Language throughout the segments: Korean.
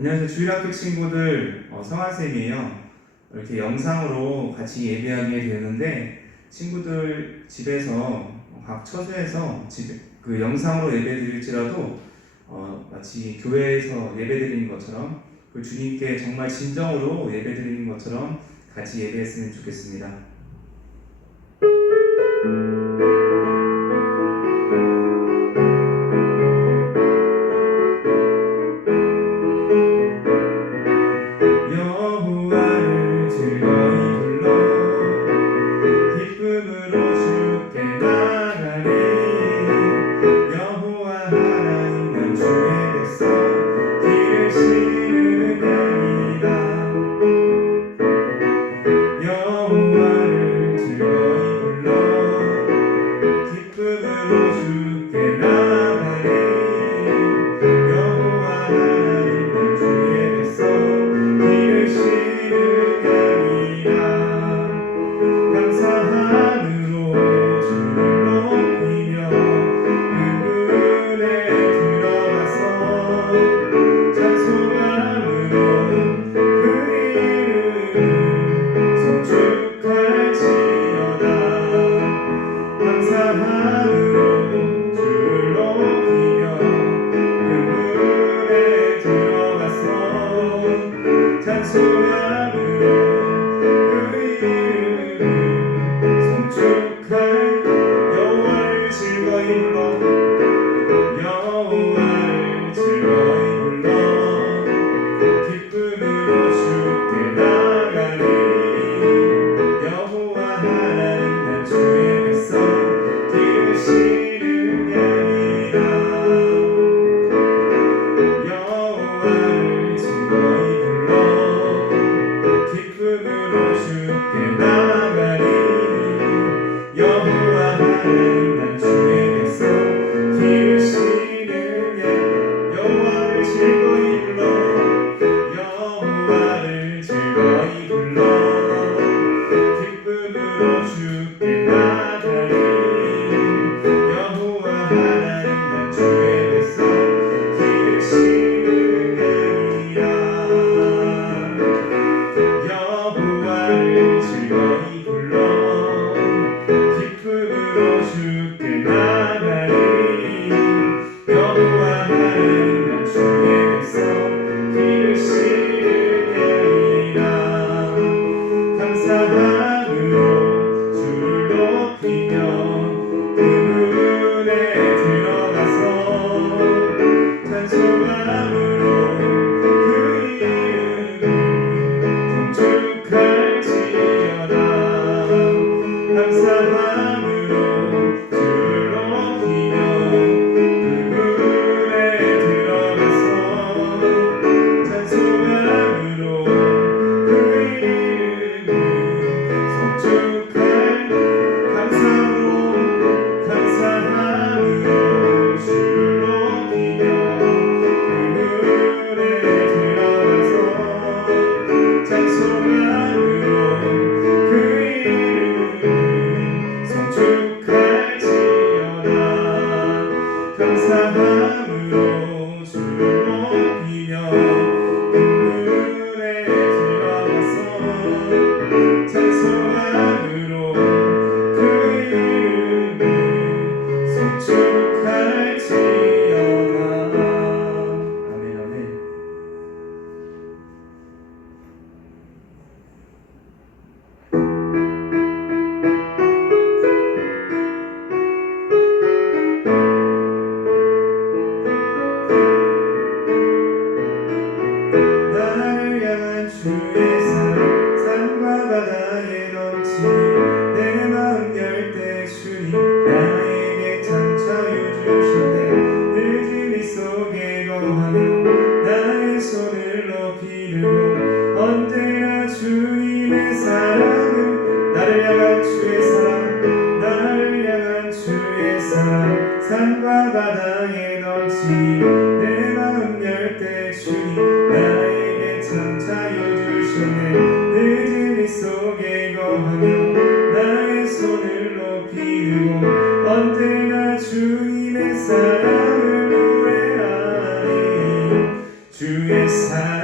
안녕하세요. 주일학교 친구들, 성환쌤이에요. 이렇게 영상으로 같이 예배하게 되는데, 친구들 집에서 각 처소에서 그 영상으로 예배 드릴지라도 마치 교회에서 예배 드리는 것처럼, 그 주님께 정말 진정으로 예배 드리는 것처럼 같이 예배했으면 좋겠습니다. 여호와를 즐거이 불러 기쁨으로 주께 나가리. 여호와 하나님 난 주의 백성 길을 싫으리라. 여호와를 즐거이 불러 기쁨으로 주께 나가리. 여호와 하나님 난 주의 백성 길을 싫으리라. 감사함으로 주를 높이며 그분에 들어가서 찬송함으로 그 이름을 송축할지어다. 감사함으로 주를 높이며 그분에 들어가서 찬송함으로 여호와를 즐거이 불러 여호와를 즐거이 불러 기쁨으로 주께 나가리. 여호와 하나님 난 주의 백성 길을 싫으리 아니라. 여호와를 즐거이 불러 기쁨으로 주께 나가리. 여호와 하나님 난 주의 백성 길을 싫으리. 여호와를 즐거이 불러 여호와를 즐거이 불러 기쁨으로 주께 나가리. 여호와 하나님 난 주의 백성 길을 싫으리 아니라. 여호와를 즐거이 불러 기쁨으로 주께 나가리. 여호와 하나님 난 주의 백성 길을 싫으리 아니라. 감사함으로 주를 높이며 그분에 들어가서 찬송함으로 그 이름을 송축할지어다. 감사함으로 주를 높이며 그분에 들어가서 찬송함으로 그 이름을 송축할. 감사함으로 주를 높이며 그분에 들어가서 찬송함으로 그 이름을 송축할지어다. 감사함으로 주를 높이며 그분에 들어가서 찬송함으로 그 이름을 송축할지어다. 아멘 아멘. 나를 향한 주의 사랑 산과 바다에 넘치 내 마음 열 때 주님 나에게 천차유 주셨네. 늦은 이 속에 거하며 나의 손을 높이 들고 언제나 주님의 사랑은 나를 향한 주의 사랑 나를 향한 주의 사랑 산과 바다에 넘치 내 마음 열 때 주님 나에게 천차유 주셨네. 늦은 이 속에 거하며 나의 손을 높이 들고 언제나 주님의 사랑을 노래하니 주의 사랑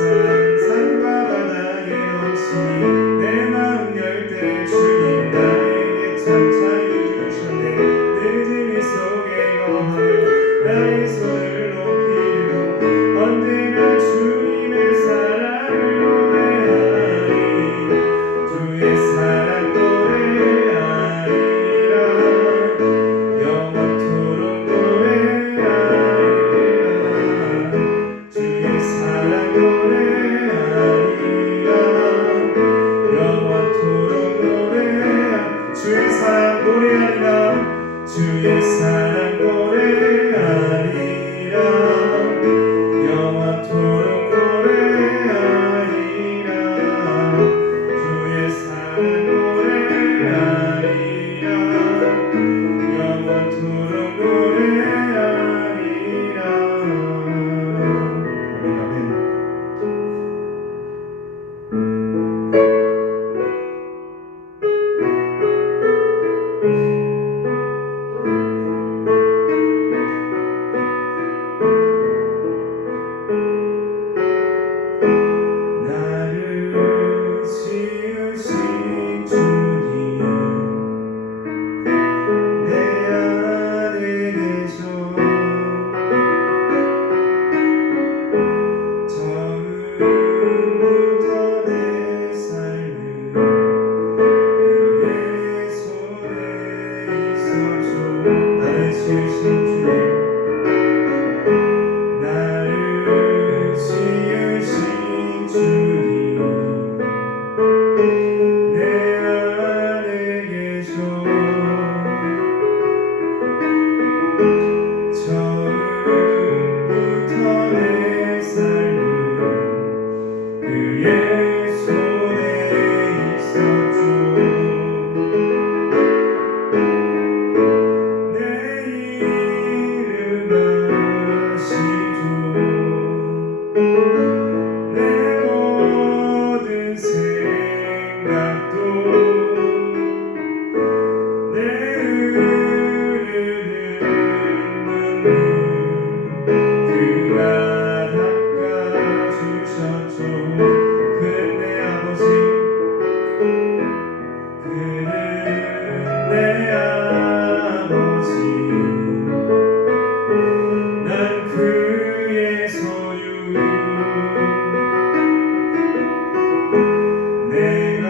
산과 바다에 넘치니 내 마음 열 때 주님 나에게 참 자유 주셨네. 늦은 일 속에 거하여 나의 손을 높이 들고 언제나 주님의 사랑을 노래하리. 주의 사랑 노래하리라. 영원토록 노래하리라. 주의 사랑 노래하리라. 영원토록 노래하리라. 주의 사랑 노래하리라. 주의 사랑 노래하리라. 영원토록 노래하리라. 주의 사랑 노래하리라. 영원토록 노래하리라. 아멘. 나를 지으신 주님 내 안에 계셔. 처음부터 내 삶을 그의 손에 있어줘. 나를 지으신 주님 나를 지으신 주님 내 안에 계셔. 처음부터 내 삶을 그의 손에 있었죠. 내 이름 아시죠. 내 모든 생각도 내 흐르는 눈물 그가 닦아주셨죠. 그는 내 아버지 그는 내 아버지 난 그의 소유. 내가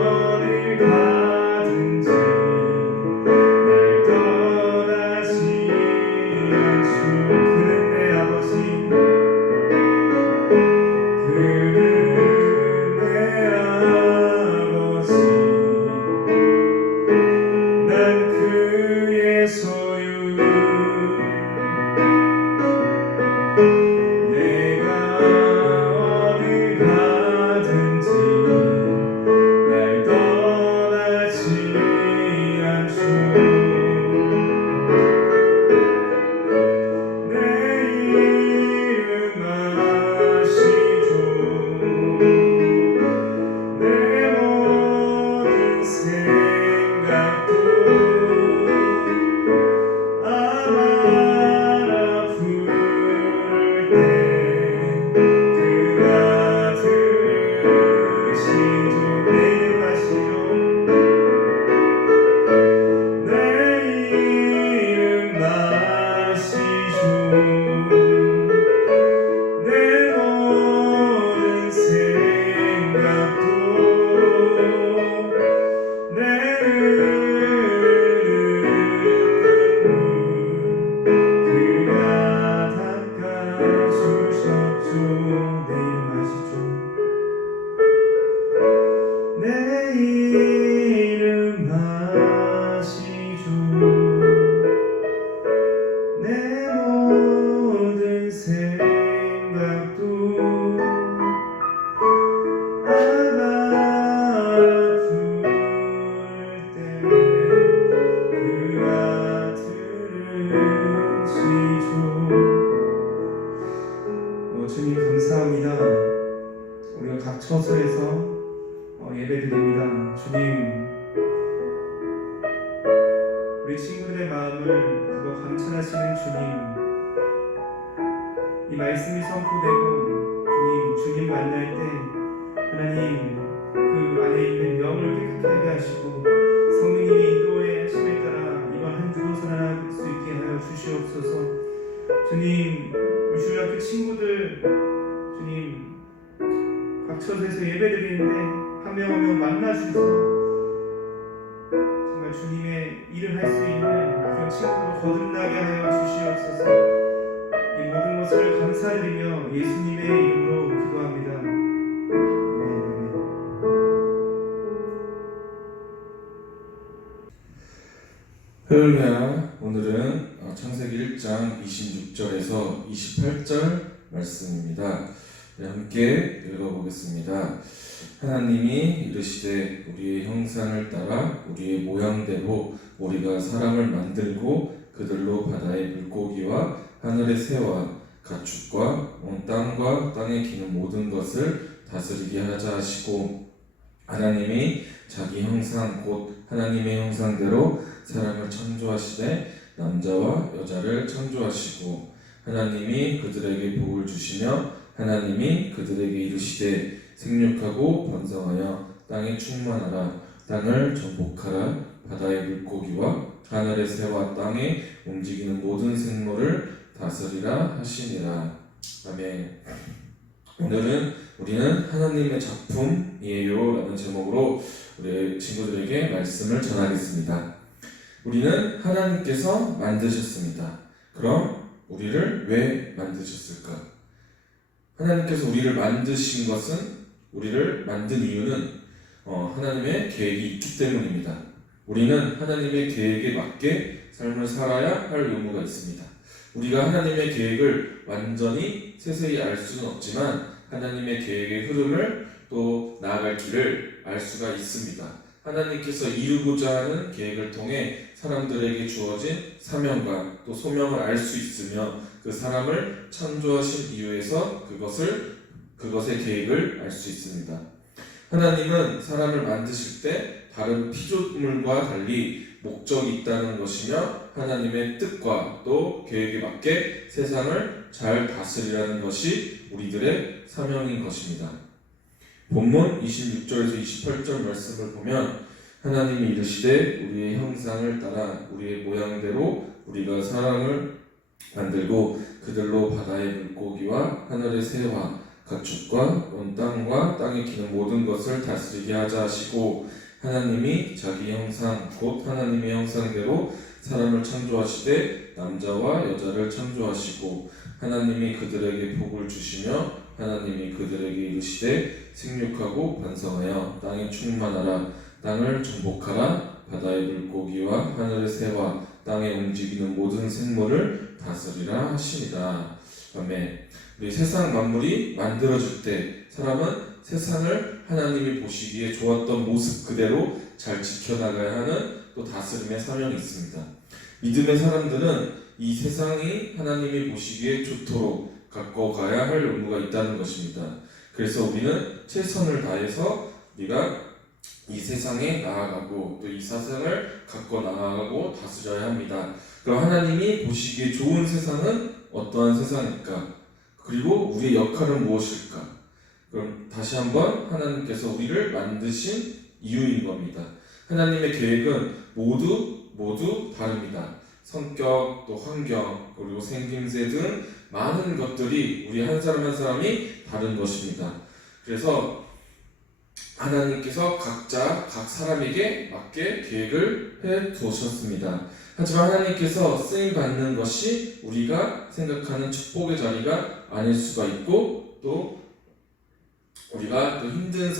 어딜 가든지 날 떠나지 않죠. 그는 내 아버지 그는 내 아버지 난 그의 소유. 내가 어딜 가든지 날 떠나지 않죠. 내 이름 아시죠. 내 모든 생각도 아마라 부를 때 그가 들으시죠. 내 이름 아시죠. 내 이름 아시죠. 내 모든 생각도 내 흐르는 눈물 그가 닦아주셨죠. 내 이름 아시죠. 내 이름 아시죠. 내 모든 생각도 아마라 부를 때 그가 들으시죠. 주님 감사합니다. 우리가 각 처소에서 예배드립니다. 주님 우리 친구들의 마음을 그거 감찰하시는 주님, 이 말씀이 선포되고 주님 만날 때 하나님 그 안에 있는 영을 깨끗하게 하시고 성령님의 인도의 하심에 따라 이번 한 주도 살아날 수 있게 하여 주시옵소서. 주님, 우리 중학교 친구들 주님 각 처소에서 예배드리는데 한 명 한 명 만나주셔서 정말 주님의 일을 할 수 있는 그런 친구로 거듭나게 하여 주시옵소서. 이 모든 것을 감사드리며 예수님의 이름으로 기도합니다. 아멘. 할렐루야. 오늘은 창세기 1장 26절에서 28절 말씀입니다. 함께 읽어보겠습니다. 하나님이 이르시되 우리의 형상을 따라 우리의 모양대로 우리가 사람을 만들고 그들로 바다의 물고기와 하늘의 새와 가축과 온 땅과 땅에 기는 모든 것을 다스리게 하자 하시고, 하나님이 자기 형상 곧 하나님의 형상대로 사람을 창조하시되 남자와 여자를 창조하시고, 하나님이 그들에게 복을 주시며 하나님이 그들에게 이르시되 생육하고 번성하여 땅에 충만하라. 땅을 정복하라. 바다의 물고기와 하늘의 새와 땅에 움직이는 모든 생물을 다스리라 하시니라. 아멘. 오늘은 우리는 하나님의 작품이에요 라는 제목으로 우리 친구들에게 말씀을 전하겠습니다. 우리는 하나님께서 만드셨습니다. 그럼 우리를 왜 만드셨을까? 하나님께서 우리를 만드신 것은, 우리를 만든 이유는 하나님의 계획이 있기 때문입니다. 우리는 하나님의 계획에 맞게 삶을 살아야 할 의무가 있습니다. 우리가 하나님의 계획을 완전히 세세히 알 수는 없지만 하나님의 계획의 흐름을 또 나아갈 길을 알 수가 있습니다. 하나님께서 이루고자 하는 계획을 통해 사람들에게 주어진 사명과 또 소명을 알 수 있으며 그 사람을 창조하신 이유에서 그것의 계획을 알 수 있습니다. 하나님은 사람을 만드실 때 다른 피조물과 달리 목적이 있다는 것이며 하나님의 뜻과 또 계획에 맞게 세상을 잘 다스리라는 것이 우리들의 사명인 것입니다. 본문 26절에서 28절 말씀을 보면 하나님이 이르시되 우리의 형상을 따라 우리의 모양대로 우리가 사람을 만들고 그들로 바다의 물고기와 하늘의 새와 가축과 온 땅과 땅에 기는 모든 것을 다스리게 하자 하시고, 하나님이 자기 형상 곧 하나님의 형상대로 사람을 창조하시되 남자와 여자를 창조하시고, 하나님이 그들에게 복을 주시며 하나님이 그들에게 이르시되 생육하고 번성하여 땅에 충만하라. 땅을 정복하라. 바다의 물고기와 하늘의 새와 땅에 움직이는 모든 생물을 다스리라 하시니라. 아멘. 우리 세상 만물이 만들어질 때 사람은 세상을 하나님이 보시기에 좋았던 모습 그대로 잘 지켜나가야 하는 또 다스림의 사명이 있습니다. 믿음의 사람들은 이 세상이 하나님이 보시기에 좋도록 가꿔가야 할 의무가 있다는 것입니다. 그래서 우리는 최선을 다해서 우리가 이 세상에 나아가고 또 이 세상을 갖고 나아가고 다스려야 합니다. 그럼 하나님이 보시기에 좋은 세상은 어떠한 세상일까? 그리고 우리의 역할은 무엇일까? 그럼 다시 한번 하나님께서 우리를 만드신 이유인 겁니다. 하나님의 계획은 모두 다릅니다. 성격, 또 환경, 그리고 생김새 등 많은 것들이 우리 한 사람 한 사람이 다른 것입니다. 그래서 하나님께서 각자 각 사람에게 맞게 계획을 해 두셨습니다. 하지만 하나님께서 쓰임 받는 것이 우리가 생각하는 축복의 자리가 아닐 수가 있고, 또 우리가 또 힘든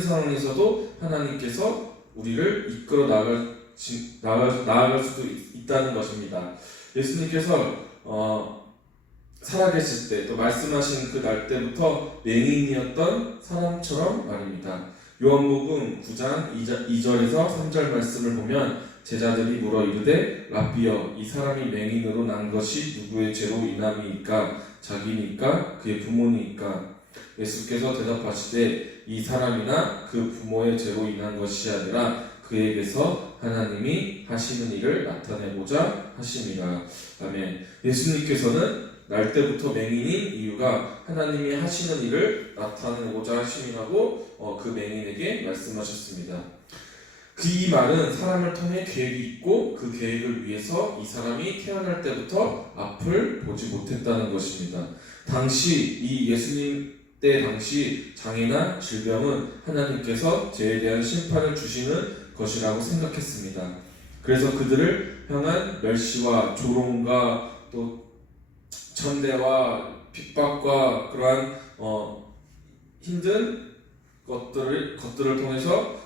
상황에서도 하나님께서 우리를 이끌어 나아갈 수도 있다는 것입니다. 예수님께서 살아계실 때 또 말씀하신 그 날 때부터 맹인이었던 사람처럼 말입니다. 요한복음 9장 2절에서 3절 말씀을 보면 제자들이 물어 이르되 라비여 이 사람이 맹인으로 난 것이 누구의 죄로 인함이니까? 자기니까 그의 부모니까? 예수께서 대답하시되 이 사람이나 그 부모의 죄로 인한 것이 아니라 그에게서 하나님이 하시는 일을 나타내고자 하심이라. 아멘. 예수님께서는 날 때부터 맹인인 이유가 하나님이 하시는 일을 나타내고자 하심이라고 그 맹인에게 말씀하셨습니다. 이 말은 사람을 통해 계획이 있고 그 계획을 위해서 이 사람이 태어날 때부터 앞을 보지 못했다는 것입니다. 당시 이 예수님 때 당시 장애나 질병은 하나님께서 죄에 대한 심판을 주시는 것이라고 생각했습니다. 그래서 그들을 향한 멸시와 조롱과 또 천대와 핍박과 그러한 힘든 것들을 통해서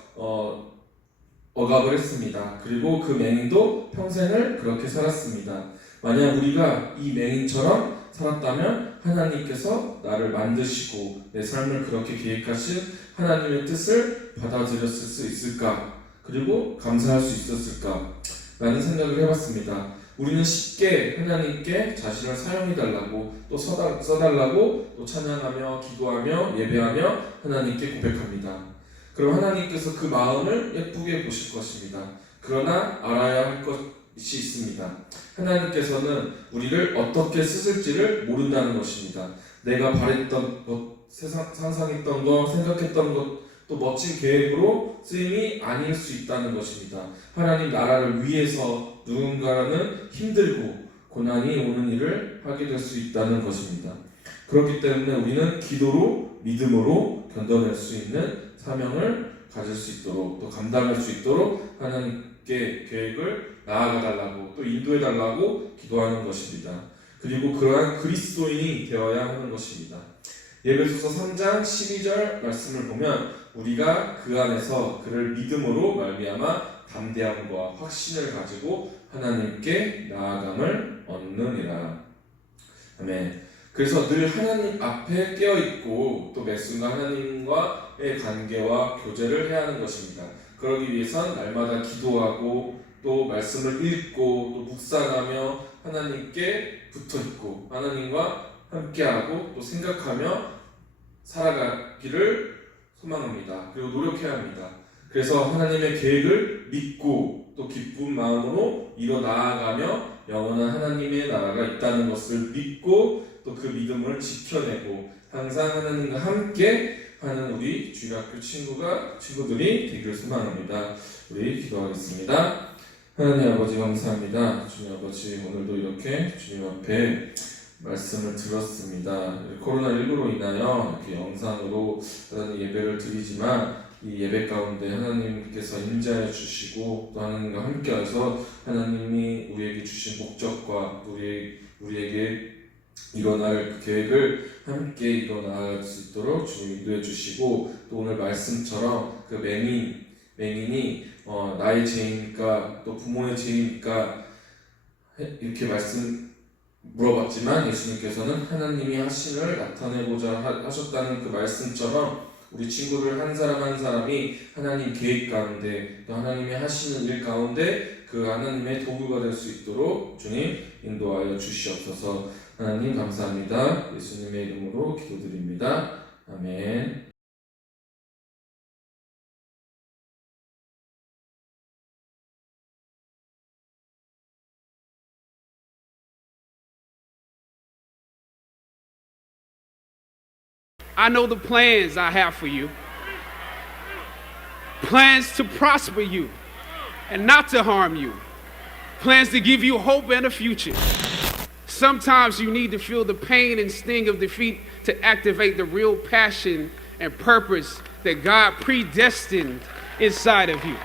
억압을 했습니다. 그리고 그 맹인도 평생을 그렇게 살았습니다. 만약 우리가 이 맹인처럼 살았다면 하나님께서 나를 만드시고 내 삶을 그렇게 계획하신 하나님의 뜻을 받아들였을 수 있을까? 그리고 감사할 수 있었을까? 라는 생각을 해봤습니다. 우리는 쉽게 하나님께 자신을 사용해달라고 또 써달라고 또 찬양하며 기도하며 예배하며 하나님께 고백합니다. 그럼 하나님께서 그 마음을 예쁘게 보실 것입니다. 그러나 알아야 할 것이 있습니다. 하나님께서는 우리를 어떻게 쓰실지를 모른다는 것입니다. 내가 바랬던 것, 상상했던 것, 생각했던 것, 또 멋진 계획으로 쓰임이 아닐 수 있다는 것입니다. 하나님 나라를 위해서 누군가는 힘들고 고난이 오는 일을 하게 될 수 있다는 것입니다. 그렇기 때문에 우리는 기도로 믿음으로 견뎌낼 수 있는 사명을 가질 수 있도록 또 감당할 수 있도록 하나님께 계획을 나아가달라고 또 인도해달라고 기도하는 것입니다. 그리고 그러한 그리스도인이 되어야 하는 것입니다. 예배소서 3장 12절 말씀을 보면 우리가 그 안에서 그를 믿음으로 말미암아 담대함과 확신을 가지고 하나님께 나아감을 얻느니라. 아멘. 그래서 늘 하나님 앞에 깨어있고 또 매 순간 하나님과의 관계와 교제를 해야 하는 것입니다. 그러기 위해선 날마다 기도하고 또 말씀을 읽고 또 묵상하며 하나님께 붙어있고 하나님과 함께하고 또 생각하며 살아가기를 소망합니다. 그리고 노력해야 합니다. 그래서 하나님의 계획을 믿고 또 기쁜 마음으로 이뤄 나아가며 영원한 하나님의 나라가 있다는 것을 믿고 또 그 믿음을 지켜내고 항상 하나님과 함께 하는 우리 주일학교 친구들이 되기를 소망합니다. 우리 기도하겠습니다. 하나님 아버지 감사합니다. 주님 아버지 오늘도 이렇게 주님 앞에 말씀을 들었습니다. 코로나19로 인하여 이렇게 영상으로 하나님 예배를 드리지만 이 예배 가운데 하나님께서 임재하여 주시고 또 하나님과 함께하셔서 하나님이 우리에게 주신 목적과 우리에게 일어날 그 계획을 함께 일어나갈 수 있도록 주님 인도해 주시고 또 오늘 말씀처럼 그 맹인이 나의 죄입니까 또 부모의 죄입니까 이렇게 물어봤지만 예수님께서는 하나님이 하신을 나타내고자 하셨다는 그 말씀처럼 우리 친구들 한 사람 한 사람이 하나님 계획 가운데 또 하나님이 하시는 일 가운데 그 하나님의 도구가 될 수 있도록 주님 인도하여 주시옵소서. 하나님 감사합니다. 예수님의 이름으로 기도드립니다. 아멘. I know the plans I have for you. Plans to prosper you and not to harm you. Plans to give you hope and a future. Sometimes you need to feel the pain and sting of defeat to activate the real passion and purpose that God predestined inside of you.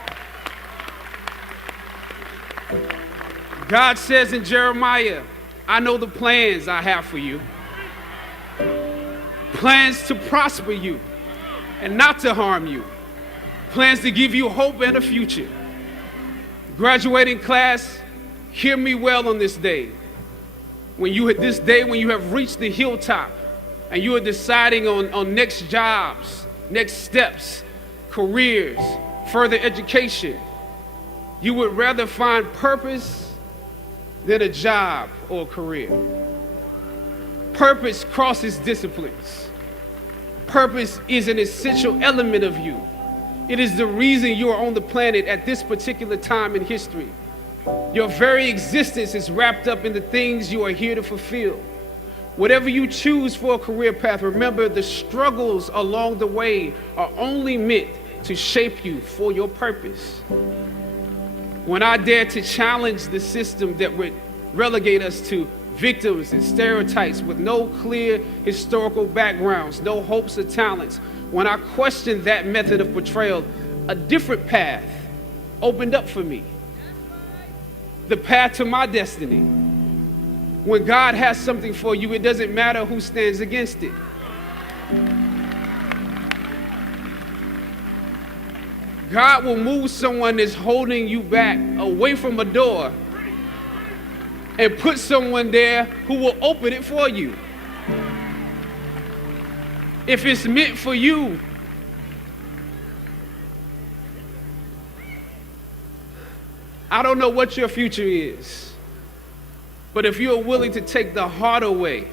God says in Jeremiah, I know the plans I have for you. Plans to prosper you and not to harm you. Plans to give you hope and a future. Graduating class, hear me well on this day. When you have reached the hilltop and you are deciding on next jobs, next steps, careers, further education, you would rather find purpose than a job or a career. Purpose crosses disciplines. Purpose is an essential element of you. It is the reason you are on the planet at this particular time in history. Your very existence is wrapped up in the things you are here to fulfill. Whatever you choose for a career path, remember the struggles along the way are only meant to shape you for your purpose. When I dare to challenge the system that would relegate us to victims and stereotypes with no clear historical backgrounds, no hopes or talents, when I questioned that method of portrayal, a different path opened up for me. The path to my destiny. When God has something for you, it doesn't matter who stands against it. God will move someone that's holding you back away from a door and put someone there who will open it for you. If it's meant for you, I don't know what your future is. But if you're willing to take the harder way,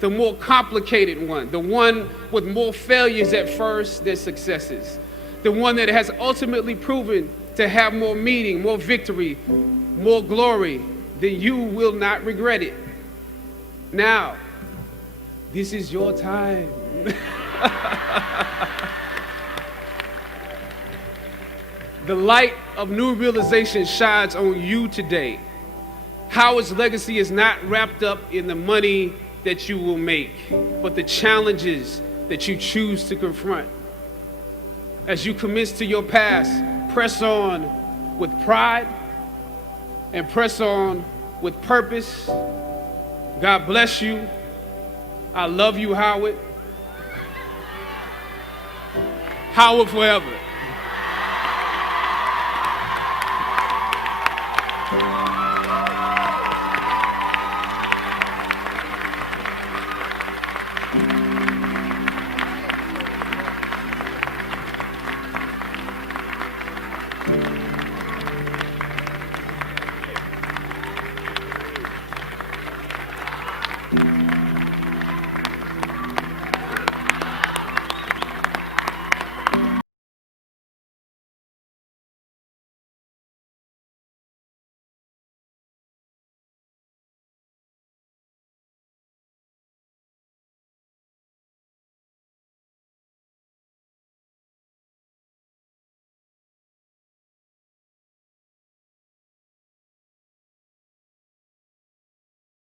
the more complicated one, the one with more failures at first than successes, the one that has ultimately proven to have more meaning, more victory, more glory, then you will not regret it. Now, this is your time. The light of new realization shines on you today. Howard's legacy is not wrapped up in the money that you will make, but the challenges that you choose to confront. As you commit to your past, press on with pride and press on with purpose. God bless you. I love you, Howard. Howard forever.